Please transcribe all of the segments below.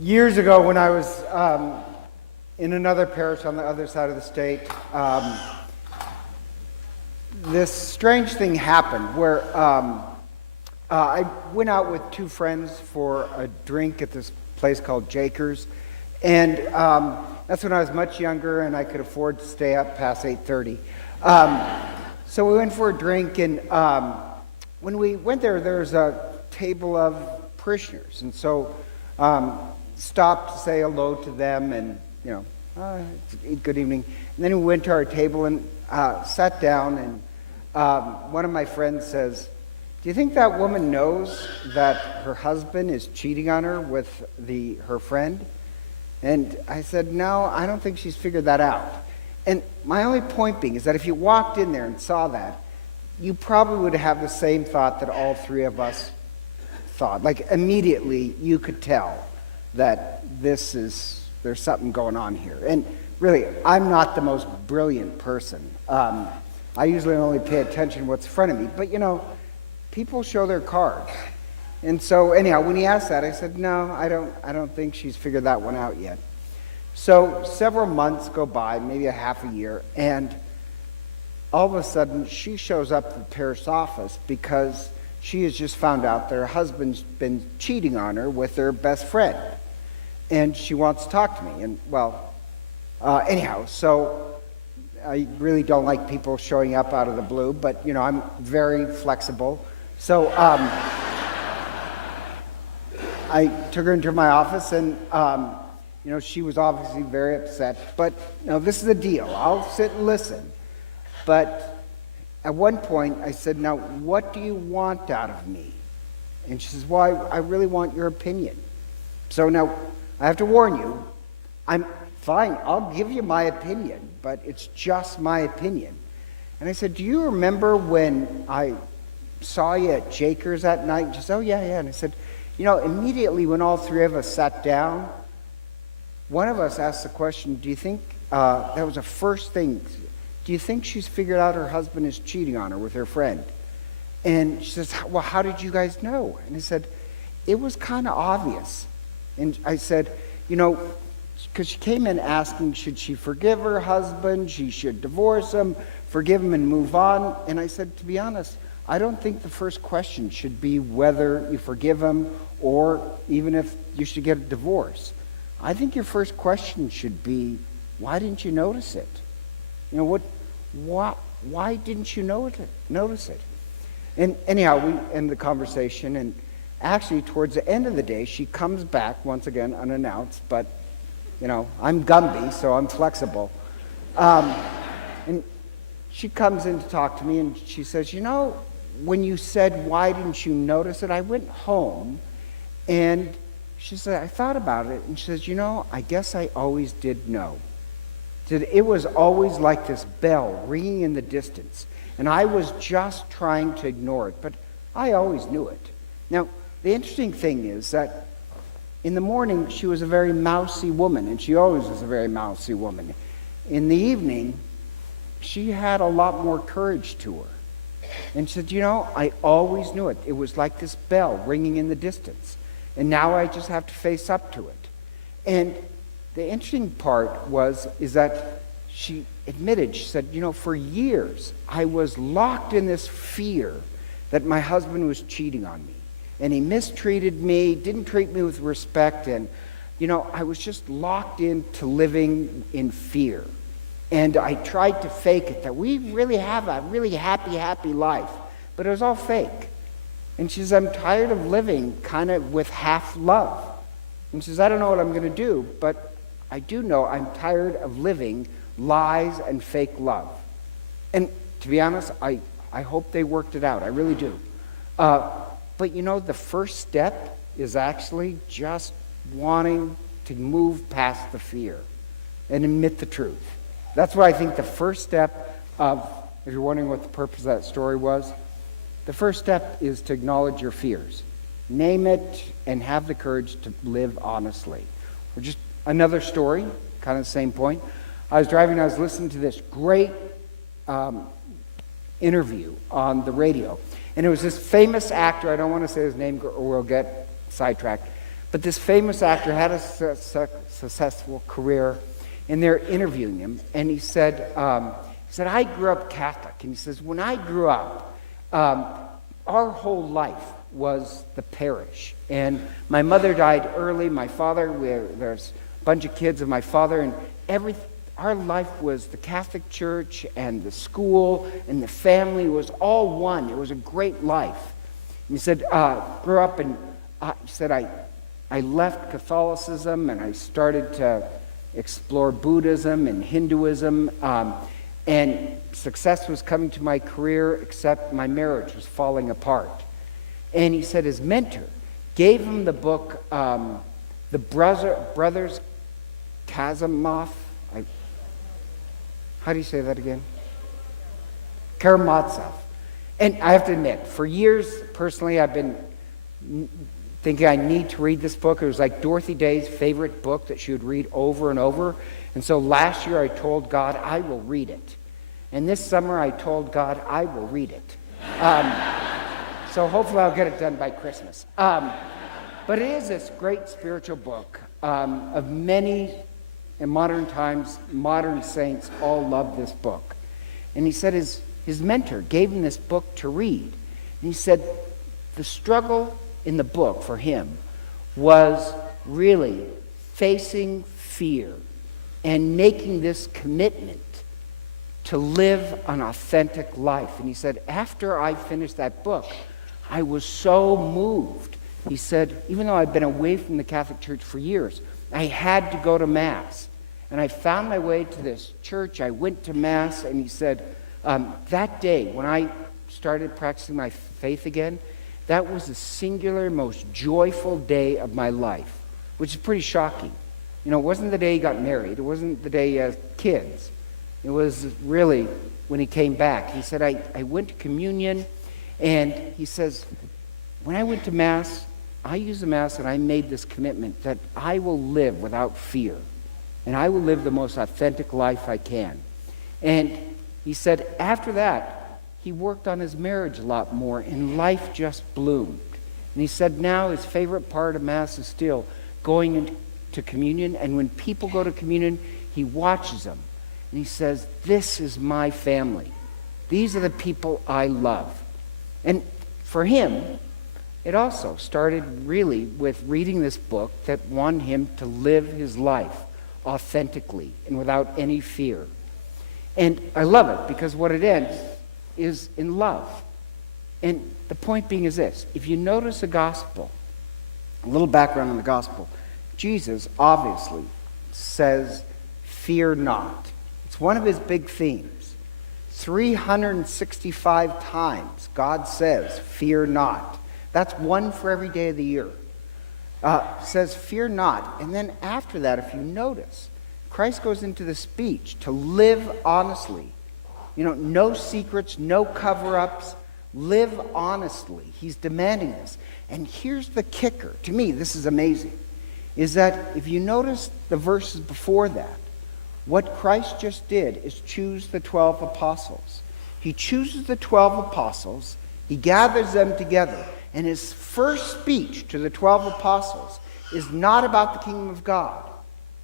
Years ago, when I was in another parish on the other side of the state, this strange thing happened where I went out with two friends for a drink at this place called Jakers, and that's when I was much younger and I could afford to stay up past 8:30. So we went for a drink, and when we went there, there was a table of parishioners, and so stopped to say hello to them, and good evening. And then we went to our table and sat down, and one of my friends says, "Do you think that woman knows that her husband is cheating on her with her friend?" And I said, "No, I don't think she's figured that out." And my only point being is that if you walked in there and saw that, you probably would have the same thought that all three of us thought. Like, immediately you could tell that there's something going on here. And really, I'm not the most brilliant person. I usually only pay attention to what's in front of me. But, people show their cards. And so, anyhow, when he asked that, I said, "No, I don't think she's figured that one out yet." So several months go by, maybe a half a year, and all of a sudden she shows up at the parish office because she has just found out that her husband's been cheating on her with her best friend. And she wants to talk to me. And, anyhow, so I really don't like people showing up out of the blue, but, I'm very flexible. So I took her into my office, and she was obviously very upset. But this is the deal. I'll sit and listen. But at one point, I said, "Now, what do you want out of me?" And she says, "Well, I really want your opinion." So now, I have to warn you, I'm fine. I'll give you my opinion, but it's just my opinion. And I said, "Do you remember when I saw you at Jakers that night?" And she said, "Oh, yeah. And I said, immediately when all three of us sat down, one of us asked the question, do you think, that was the first thing, do you think she's figured out her husband is cheating on her with her friend?" And she says, "Well, how did you guys know?" And I said, "It was kind of obvious." And I said, because she came in asking, should she forgive her husband, she should divorce him, forgive him and move on. And I said, to be honest, I don't think the first question should be whether you forgive him or even if you should get a divorce. I think your first question should be, why didn't you notice it? Why didn't you notice it? And anyhow, we end the conversation, and actually towards the end of the day, she comes back once again unannounced, but I'm Gumby, so I'm flexible. And she comes in to talk to me, and she says, when you said, "Why didn't you notice it?" I went home, and she said, I thought about it, and she says, I guess I always did know. That it was always like this bell ringing in the distance, and I was just trying to ignore it, but I always knew it. Now, the interesting thing is that in the morning, she was a very mousy woman, and she always was a very mousy woman. In the evening, she had a lot more courage to her. And she said, I always knew it. It was like this bell ringing in the distance, and now I just have to face up to it. And the interesting part is that she admitted, she said, for years I was locked in this fear that my husband was cheating on me. And he mistreated me, didn't treat me with respect, and, I was just locked into living in fear. And I tried to fake it, that we really have a really happy life. But it was all fake. And she says, I'm tired of living kind of with half love. And she says, I don't know what I'm going to do, but I do know I'm tired of living lies and fake love. And to be honest, I hope they worked it out. I really do. But the first step is actually just wanting to move past the fear and admit the truth. That's what I think the first step of, if you're wondering what the purpose of that story was, the first step is to acknowledge your fears. Name it and have the courage to live honestly. Or just another story, kind of the same point. I was driving, I was listening to this great interview on the radio. And it was this famous actor, I don't want to say his name or we'll get sidetracked, But this famous actor had a successful career, and they're interviewing him, and he said, I grew up Catholic. And he says, when I grew up, our whole life was the parish. And my mother died early. My father, there's a bunch of kids of my father, and our life was the Catholic Church and the school and the family was all one. It was a great life. And he said, grew up, and he said, I left Catholicism and I started to explore Buddhism and Hinduism, and success was coming to my career, except my marriage was falling apart. And he said his mentor gave him the book, The Brothers Karamazov. How do you say that again? Karamazov. And I have to admit, for years, personally, I've been thinking I need to read this book. It was like Dorothy Day's favorite book that she would read over and over. And so last year I told God, I will read it. And this summer I told God, I will read it. So hopefully I'll get it done by Christmas. But it is this great spiritual book of many, in modern times, modern saints all love this book. And he said his mentor gave him this book to read. And he said the struggle in the book for him was really facing fear and making this commitment to live an authentic life. And he said, after I finished that book, I was so moved. He said, even though I'd been away from the Catholic Church for years, I had to go to Mass. And I found my way to this church. I went to Mass, and he said, that day, when I started practicing my faith again, that was the singular, most joyful day of my life, which is pretty shocking. You know, it wasn't the day he got married. It wasn't the day he had kids. It was really when he came back. He said, I went to communion, and he says, when I went to Mass, I used the Mass and I made this commitment that I will live without fear, and I will live the most authentic life I can. And he said after that, he worked on his marriage a lot more, and life just bloomed. And he said now his favorite part of Mass is still going into communion, and when people go to communion, he watches them. And he says, this is my family. These are the people I love. And for him, it also started really with reading this book that wanted him to live his life authentically and without any fear. And I love it because what it ends is in love. And the point being is this: if you notice the gospel, a little background on the gospel, Jesus obviously says, fear not. It's one of his big themes. 365 times God says, fear not. That's one for every day of the year. Says, fear not. And then after that, if you notice, Christ goes into the speech to live honestly. You know, no secrets, no cover-ups. Live honestly. He's demanding this. And here's the kicker. To me, this is amazing. Is that if you notice the verses before that, what Christ just did is choose the 12 apostles. He chooses the 12 apostles. He gathers them together. And his first speech to the 12 apostles is not about the kingdom of God,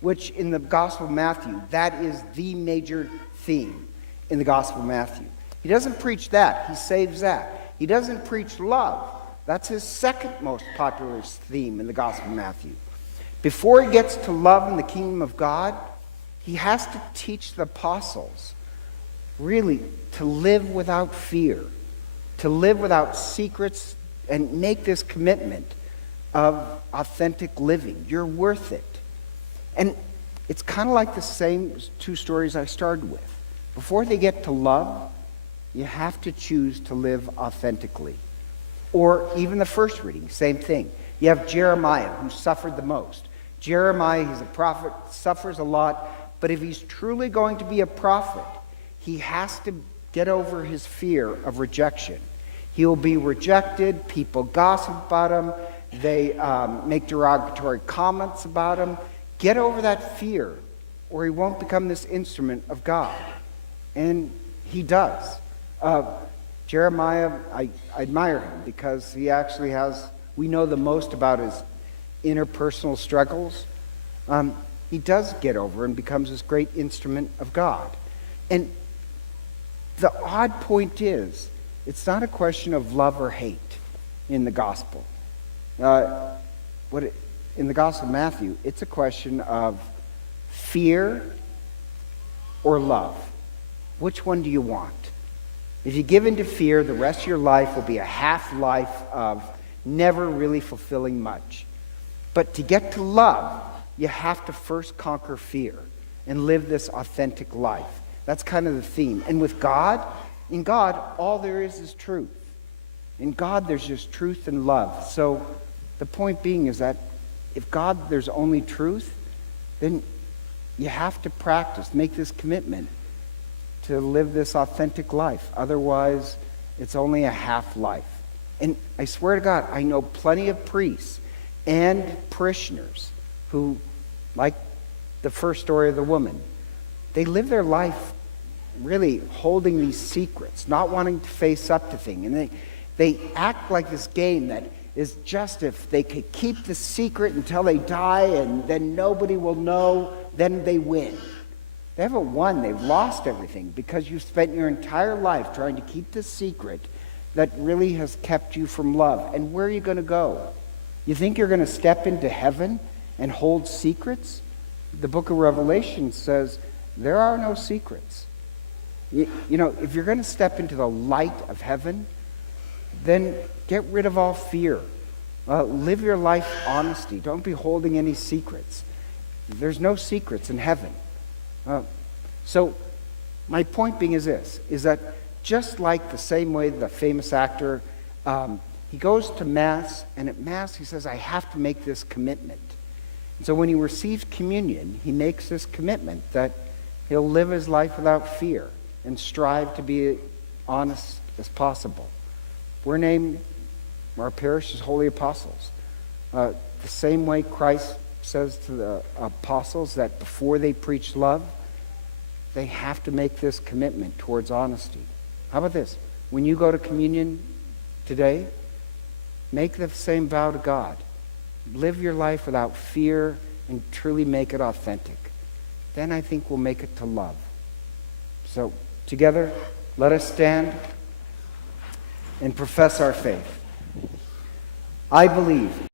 which in the Gospel of Matthew, that is the major theme in the Gospel of Matthew. He doesn't preach that. He saves that. He doesn't preach love. That's his second most popular theme in the Gospel of Matthew. Before he gets to love and the kingdom of God, he has to teach the apostles really to live without fear, to live without secrets, and make this commitment of authentic living. You're worth it. And it's kind of like the same two stories I started with. Before they get to love, you have to choose to live authentically. Or even the first reading, same thing. You have Jeremiah, who suffered the most. Jeremiah, he's a prophet, suffers a lot, but if he's truly going to be a prophet, he has to get over his fear of rejection. He will be rejected. People gossip about him. They make derogatory comments about him. Get over that fear, or he won't become this instrument of God. And he does. Jeremiah, I admire him because he actually has, we know the most about interpersonal struggles, he does get over and becomes this great instrument of God. And the odd point is, it's not a question of love or hate in the gospel. In the Gospel of Matthew, it's a question of fear or love. Which one do you want? If you give in to fear, the rest of your life will be a half-life of never really fulfilling much. But to get to love, you have to first conquer fear and live this authentic life. That's kind of the theme. And with God, in God, all there is truth. In God, there's just truth and love. So the point being is that if God, there's only truth, then you have to practice, make this commitment to live this authentic life. Otherwise, it's only a half-life. And I swear to God, I know plenty of priests and parishioners who, like the first story of the woman, they live their life really holding these secrets, not wanting to face up to things. And they act like this game that is just if they could keep the secret until they die and then nobody will know, then they win. They haven't won, they've lost everything because you've spent your entire life trying to keep the secret that really has kept you from love. And where are you going to go? You think you're going to step into heaven and hold secrets? The book of Revelation says there are no secrets. You know, if you're going to step into the light of heaven, then get rid of all fear. Live your life honesty. Don't be holding any secrets. There's no secrets in heaven. So my point being is this, is that just like the same way the famous actor, he goes to Mass, and at Mass he says, I have to make this commitment. And so when he receives communion, he makes this commitment that he'll live his life without fear and strive to be honest as possible. We're named, our parish is Holy Apostles. The same way Christ says to the apostles that before they preach love, they have to make this commitment towards honesty. How about this? When you go to communion today, make the same vow to God. Live your life without fear and truly make it authentic. Then I think we'll make it to love. So together, let us stand and profess our faith. I believe